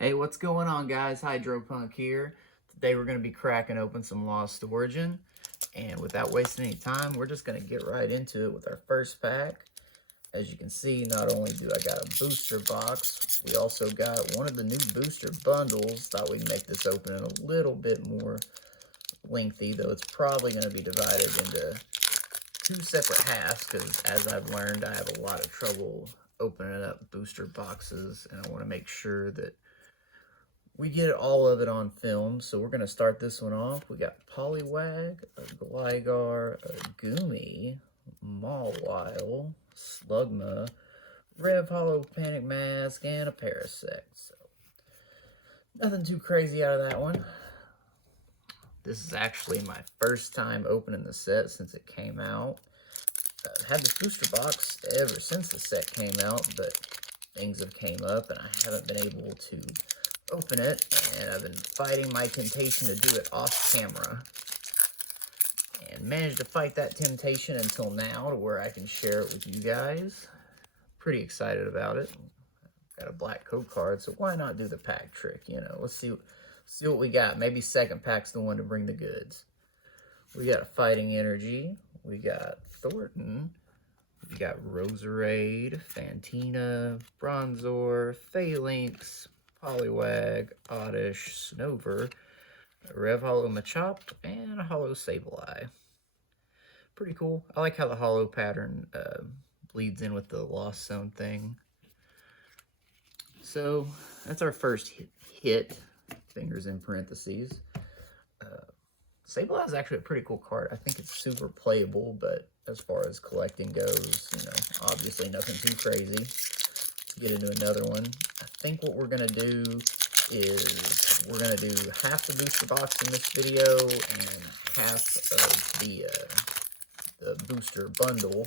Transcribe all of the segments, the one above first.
Hey, what's going on, guys? Hydropunk here. Today we're going to be cracking open some Lost Origin. And without wasting any time, we're just going to get right into it with our first pack. As you can see, not only do I got a booster box, we also got one of the new booster bundles. Thought we'd make this opening a little bit more lengthy, though it's probably going to be divided into two separate halves, because as I've learned, I have a lot of trouble opening up booster boxes, and I want to make sure that we get all of it on film. So we're going to start this one off. We got Poliwag, a Gligar, a Goomy, Mawile, Slugma, Revhollow, Panic Mask, and a Parasect. So nothing too crazy out of that one. This is actually my first time opening the set since it came out. I've had this booster box ever since the set came out, but things have came up and I haven't been able to open it, and I've been fighting my temptation to do it off camera and managed to fight that temptation until now to where I can share it with you guys. Pretty excited about it. Got a black code card, so why not do the pack trick? You know, let's see what we got. Maybe second pack's the one to bring the goods. We got a Fighting Energy. We got Thornton. We got Roserade, Fantina, Bronzor, Phalanx, Poliwag, Oddish, Snover, Revhollow Machop, and a Hollow Sableye. Pretty cool. I like how the hollow pattern bleeds in with the Lost Zone thing. So that's our first hit. Fingers in parentheses. Sableye is actually a pretty cool card. I think it's super playable, but as far as collecting goes, you know, obviously nothing too crazy. Let's get into another one. I think what we're going to do is we're going to do half the booster box in this video and half of the booster bundle,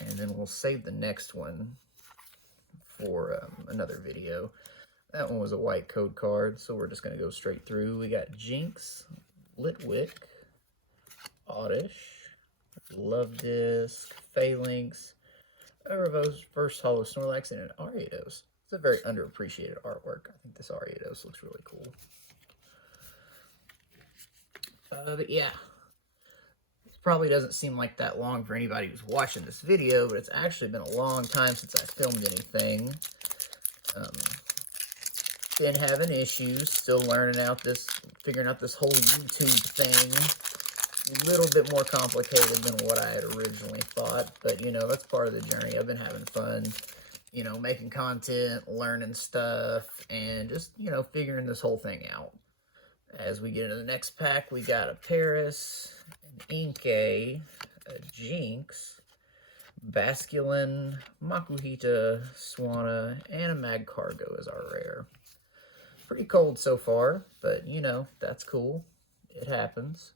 and then we'll save the next one for another video. That one was a white code card, so we're just going to go straight through. We got Jinx, Litwick, Oddish, Luvdisc, Phalanx, a Reverse Hollow Snorlax, and an Ariados. It's a very underappreciated artwork. I think this Ariados looks really cool. But yeah, it probably doesn't seem like that long for anybody who's watching this video, but it's actually been a long time since I filmed anything. Been having issues, still learning out this, figuring out this whole YouTube thing. A little bit more complicated than what I had originally thought, but you know, that's part of the journey. I've been having fun, you know, making content, learning stuff, and just, you know, figuring this whole thing out. As we get into the next pack, we got a Paris, an Inkay, a Jinx, Basculin, Makuhita, Swanna, and a Magcargo as our rare. Pretty cold so far, but you know, that's cool. It happens.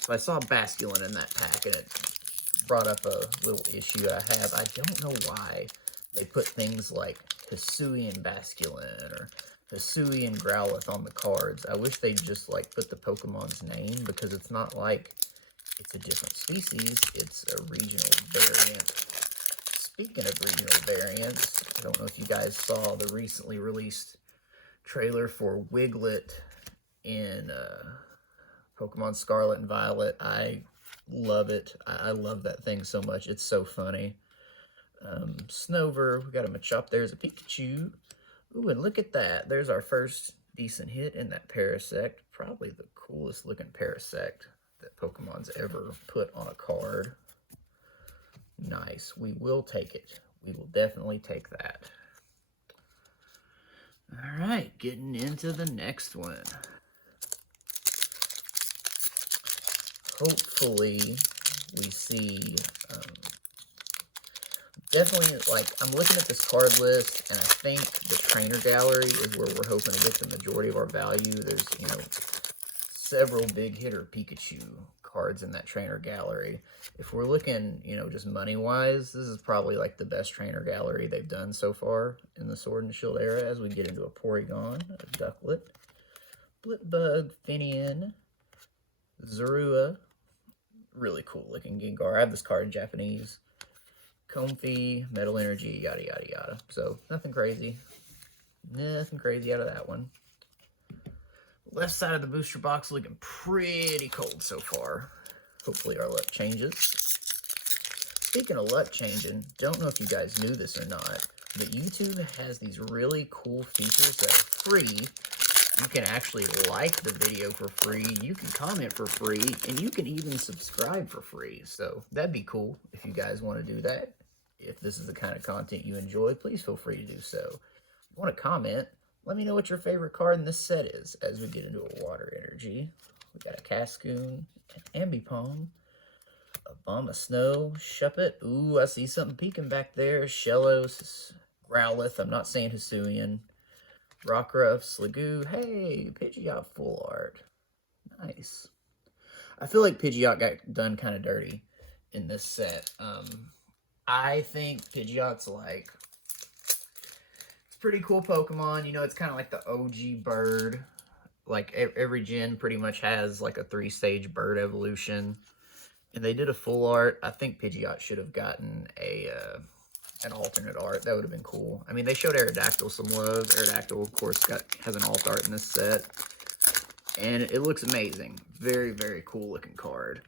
So I saw Basculin in that pack, and it brought up a little issue I have. I don't know why they put things like Hisuian Basculin or Hisuian Growlithe on the cards. I wish they'd just like put the Pokemon's name, because it's not like it's a different species, it's a regional variant. Speaking of regional variants, I don't know if you guys saw the recently released trailer for Wiglet in Pokemon Scarlet and Violet. I love it. I love that thing so much. It's so funny. Snover, we got a Machop. There's a Pikachu. Ooh, and look at that. There's our first decent hit in that Parasect. Probably the coolest looking Parasect that Pokemon's ever put on a card. Nice. We will take it. We will definitely take that. All right, getting into the next one. Hopefully, we see, definitely, like, I'm looking at this card list, and I think the trainer gallery is where we're hoping to get the majority of our value. There's, you know, several big hitter Pikachu cards in that trainer gallery. If we're looking, you know, just money-wise, this is probably like the best trainer gallery they've done so far in the Sword and Shield era, as we get into a Porygon, a Ducklet, Blipbug, Finian, Zorua, really cool looking Gengar. I have this card in Japanese. Comfey, Metal Energy, yada, yada, yada. So, nothing crazy. Nothing crazy out of that one. Left side of the booster box looking pretty cold so far. Hopefully our luck changes. Speaking of luck changing, don't know if you guys knew this or not, but YouTube has these really cool features that are free. You can actually like the video for free, you can comment for free, and you can even subscribe for free. So that'd be cool if you guys want to do that. If this is the kind of content you enjoy, please feel free to do so. If you want to comment, let me know what your favorite card in this set is as we get into a water energy. We got a Cascoon, an Ambipom, a Bomb of Snow, Shuppet. Ooh, I see something peeking back there. Shellos, Growlithe. I'm not saying Hisuian. Rockruff, Sliggoo. Hey, Pidgeot full art. Nice. I feel like Pidgeot got done kind of dirty in this set. I think Pidgeot's like, it's a pretty cool Pokemon. You know, it's kind of like the OG bird. Like every gen pretty much has like a 3-stage bird evolution. And they did a full art. I think Pidgeot should have gotten an alternate art. That would have been cool. I mean, they showed Aerodactyl some love. Aerodactyl, of course, has an alt art in this set. And it looks amazing. Very, very cool looking card.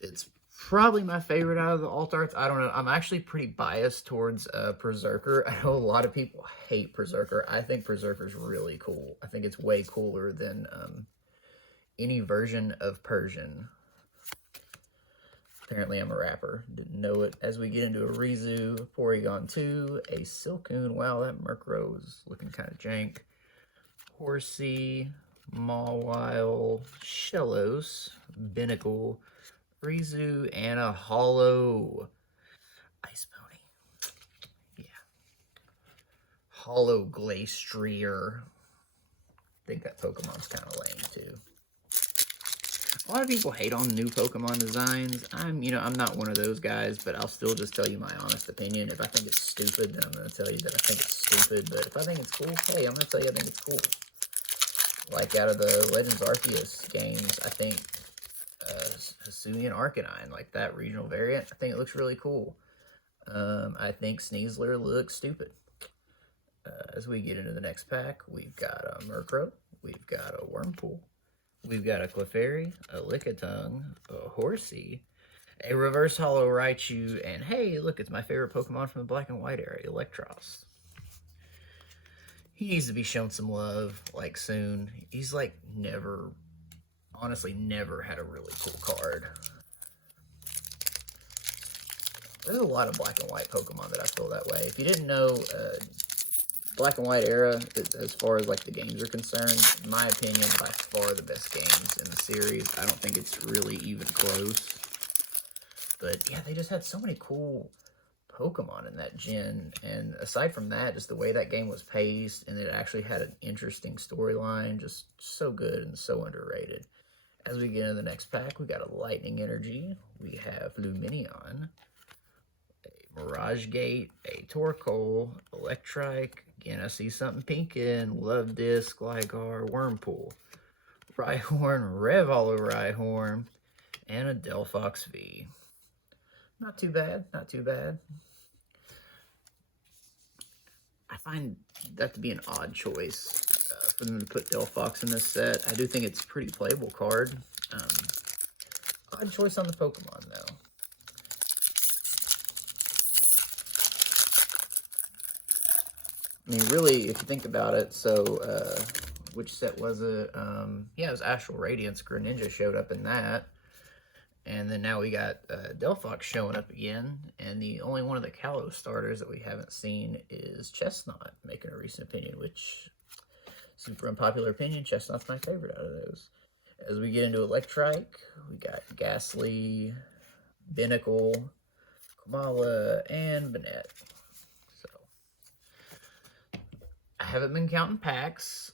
It's probably my favorite out of the alt arts. I don't know. I'm actually pretty biased towards Berserker. I know a lot of people hate Berserker. I think Berserker's really cool. I think it's way cooler than any version of Persian. Apparently I'm a rapper. Didn't know it. As we get into a Rizu, Porygon 2, a Silcoon. Wow, that Murkrow is looking kind of jank. Horsey, Mawile, Shellos, Binacle, Rizu, and a Hollow Ice Pony. Yeah. Hollow Glastrier. I think that Pokemon's kind of lame too. A lot of people hate on new Pokemon designs. I'm not one of those guys, but I'll still just tell you my honest opinion. If I think it's stupid, then I'm going to tell you that I think it's stupid. But if I think it's cool, hey, I'm going to tell you I think it's cool. Like out of the Legends Arceus games, I think Hisuian Arcanine, like that regional variant, I think it looks really cool. I think Sneasler looks stupid. As we get into the next pack, we've got a Murkrow, we've got a Wurmple, we've got a Clefairy, a Lickitung, a Horsey, a Reverse Hollow Raichu, and hey, look, it's my favorite Pokemon from the Black and White era, Electros. He needs to be shown some love, like, soon. He's, like, honestly, never had a really cool card. There's a lot of Black and White Pokemon that I feel that way. If you didn't know, Black and White era, as far as, like, the games are concerned, in my opinion, by far the best games in the series. I don't think it's really even close. But, yeah, they just had so many cool Pokemon in that gen, and aside from that, just the way that game was paced, and it actually had an interesting storyline, just so good and so underrated. As we get into the next pack, we got a Lightning Energy, we have Lumineon, a Mirage Gate, a Torkoal, Electrike, again I see something pinking, Love Disc, Gligar, Wurmple, Rhyhorn, Revolo Rhyhorn, and a Delphox V. Not too bad, not too bad. I find that to be an odd choice for them to put Delphox in this set. I do think it's a pretty playable card. Odd choice on the Pokemon, though. I mean, really, if you think about it, so, which set was it? Yeah, it was Astral Radiance. Greninja showed up in that. And then now we got Delphox showing up again, and the only one of the Kalos starters that we haven't seen is Chestnut, making a recent opinion, which, super unpopular opinion, Chestnut's my favorite out of those. As we get into Electrike, we got Ghastly, Binacle, Kamala, and Banette. So, I haven't been counting packs,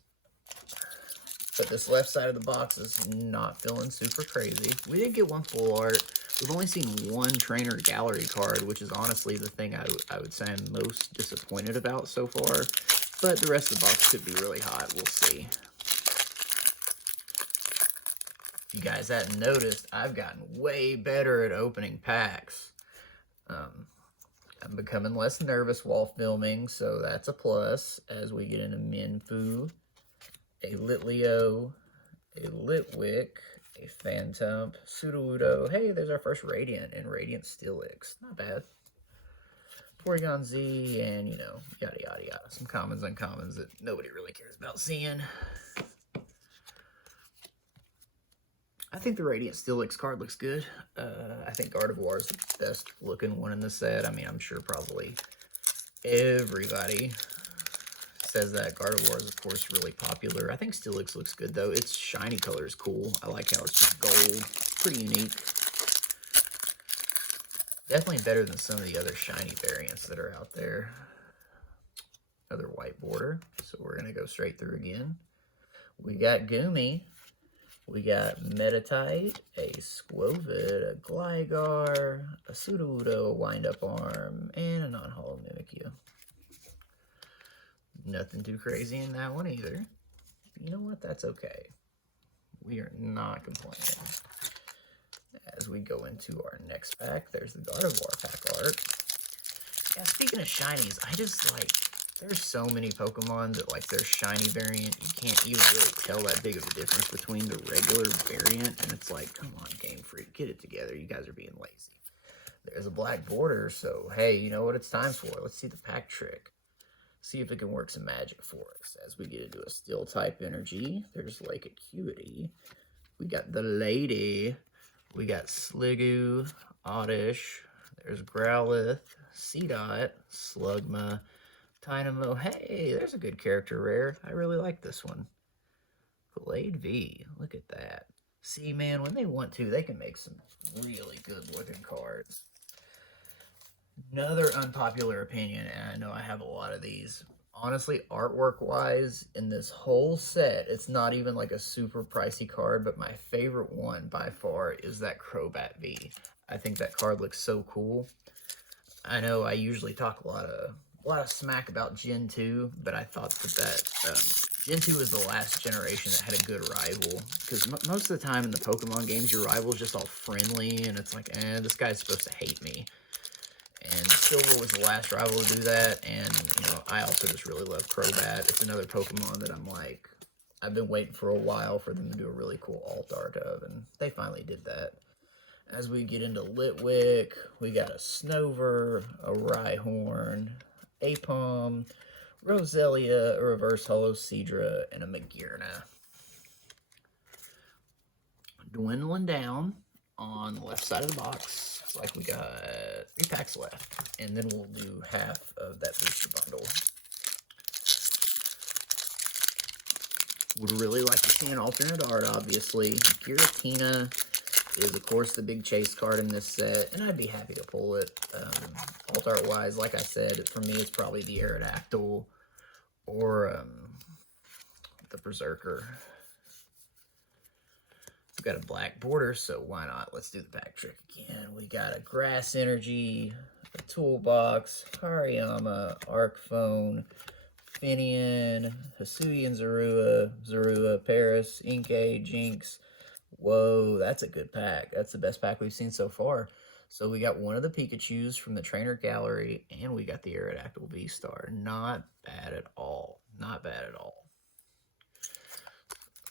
but this left side of the box is not feeling super crazy. We did get one full art. We've only seen one trainer gallery card, which is honestly the thing I would say I'm most disappointed about so far. But the rest of the box could be really hot. We'll see. If you guys hadn't noticed, I've gotten way better at opening packs. I'm becoming less nervous while filming, so that's a plus. As we get into Minfu, a Litleo, a Litwick, a Phantom, Sudowoodo. Hey, there's our first Radiant and Radiant Steelix. Not bad. Porygon Z, and, you know, yada, yada, yada. Some commons, uncommons that nobody really cares about seeing. I think the Radiant Steelix card looks good. I think Gardevoir is the best looking one in the set. I mean, I'm sure probably everybody says that. Gardevoir is, of course, really popular. I think Steelix looks good, though. Its shiny color is cool. I like how it's just gold. Pretty unique. Definitely better than some of the other shiny variants that are out there. Another white border. So we're going to go straight through again. We got Goomy. We got Meditite, a Squovid, a Gligar, a Sudowoodo, a Wind-Up Arm, and a non-hollow Mimikyu. Nothing too crazy in that one either. You know what? That's okay. We are not complaining. As we go into our next pack, there's the Gardevoir pack art. Yeah, speaking of shinies, I just like, there's so many Pokemon that like their shiny variant, you can't even really tell that big of a difference between the regular variant, and it's like, come on, Game Freak, get it together. You guys are being lazy. There's a black border, so hey, you know what it's time for? Let's see the pack trick. See if it can work some magic for us. As we get into a Steel type energy, there's Lake Acuity. We got the Lady. We got Sliggoo, Oddish. There's Growlithe, Seedot, Slugma, Dynamo. Hey, there's a good character rare. I really like this one. Blade V. Look at that. See, man, when they want to, they can make some really good looking cards. Another unpopular opinion, and I know I have a lot of these. Honestly, artwork-wise, in this whole set, it's not even like a super pricey card, but my favorite one by far is that Crobat V. I think that card looks so cool. I know I usually talk a lot of smack about Gen 2, but I thought that Gen 2 was the last generation that had a good rival. Because most of the time in the Pokemon games, your rival's just all friendly, and it's like, this guy's supposed to hate me. And Silver was the last rival to do that, and, you know, I also just really love Crobat. It's another Pokemon that I'm like, I've been waiting for a while for them to do a really cool alt art of, and they finally did that. As we get into Litwick, we got a Snover, a Rhyhorn, a Apom, Roselia, a Reverse Holo Seadra, and a Magearna. Dwindling down on the left side of the box. Looks like we got 3 packs left, and then we'll do half of that booster bundle. Would really like to see an alternate art, obviously. Giratina is, of course, the big chase card in this set, and I'd be happy to pull it. Alt art-wise, like I said, for me, it's probably the Aerodactyl or the Berserker. We've got a black border, so why not? Let's do the pack trick again. We got a Grass Energy, a Toolbox, Hariyama, Arcphone, Finian, Hisuian Zorua, Paris, Inkay, Jinx. Whoa, that's a good pack. That's the best pack we've seen so far. So we got one of the Pikachus from the Trainer Gallery, and we got the Aerodactyl V-Star. Not bad at all. Not bad at all.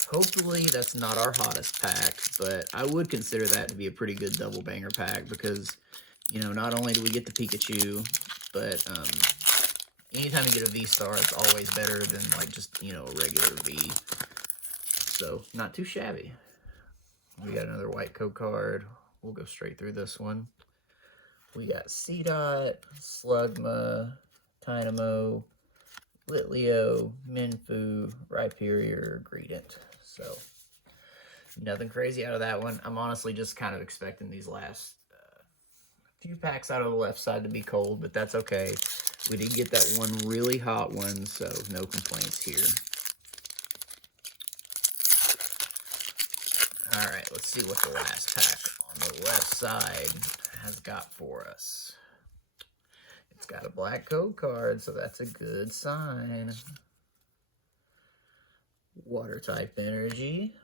Hopefully that's not our hottest pack, but I would consider that to be a pretty good double banger pack because, you know, not only do we get the Pikachu, but anytime you get a V-Star, it's always better than, like, just, you know, a regular V. So, not too shabby. We got another white code card. We'll go straight through this one. We got Seedot, Slugma, Dynamo, Litleo, Minfu, Rhyperior, Greedent. So, nothing crazy out of that one. I'm honestly just kind of expecting these last few packs out of the left side to be cold, but that's okay. We did get that one really hot one, so no complaints here. Alright, let's see what the last pack on the left side has got for us. It's got a black code card, so that's a good sign. Water type energy.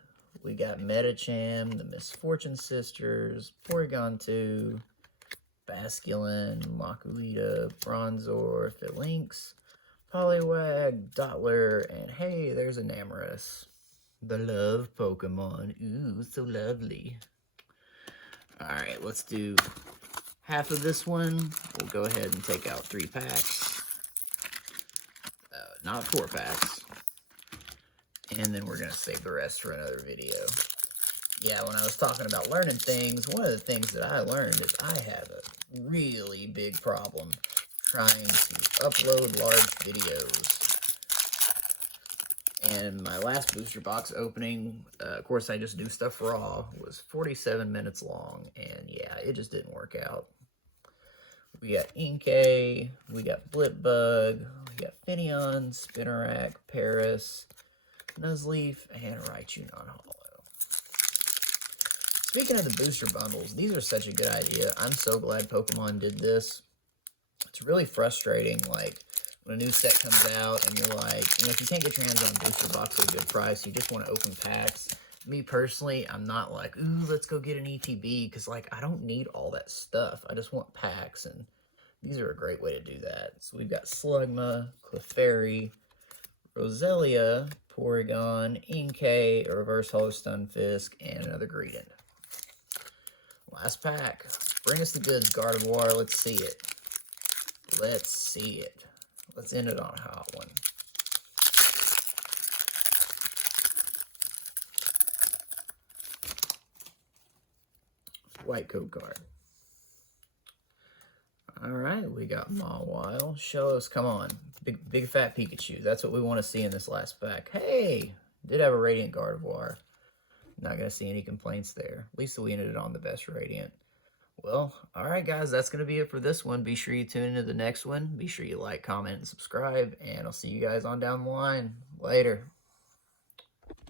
We got Medicham, the Misfortune Sisters, Porygon 2, Basculin, Makuhita, Bronzor, Phalanx, Poliwag, Dottler, and hey, there's Enamorus. The love Pokemon. Ooh, so lovely. Alright, let's do half of this one. We'll go ahead and take out 3 packs. Not 4 packs. And then we're going to save the rest for another video. Yeah, when I was talking about learning things, one of the things that I learned is I have a really big problem trying to upload large videos. And my last booster box opening, of course I just do stuff raw, was 47 minutes long. And yeah, it just didn't work out. We got Inkay, we got Blipbug, we got Finneon, Spinarak, Paris, Nuzleaf, and Raichu non-holo. Speaking of the booster bundles, these are such a good idea. I'm so glad Pokemon did this. It's really frustrating, like, when a new set comes out and you're like, you know, if you can't get your hands on a booster box at a good price, you just want to open packs. Me personally, I'm not like, ooh, let's go get an ETB, because, like, I don't need all that stuff. I just want packs, and these are a great way to do that. So we've got Slugma, Clefairy, Roselia, Porygon, Inkay, a Reverse Holo Stunfisk, and another Greedent. Last pack. Bring us the goods, Gardevoir. Let's see it. Let's see it. Let's end it on a hot one. White code card. Alright, we got Mawile. Show us, come on. Big fat Pikachu. That's what we want to see in this last pack. Hey! Did have a Radiant Gardevoir. Not going to see any complaints there. At least we ended it on the best Radiant. Well, alright guys, that's going to be it for this one. Be sure you tune into the next one. Be sure you like, comment, and subscribe. And I'll see you guys on down the line. Later.